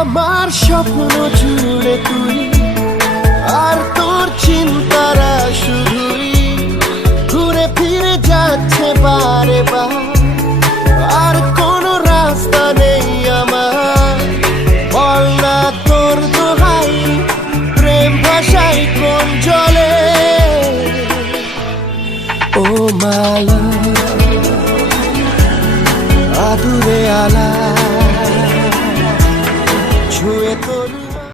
আমার স্বপ্ন জুড়ে তুই আর তোর চিন্তারা শুধুই ঘুরে ফিরে যাচ্ছে বারে বার। আর কোনো রাস্তা নেই আমার, বল না তোর দোহাই, প্রেম ভাষাই কোন জলে। ও মালা আদুরে আলা ছুঁয়ে তোর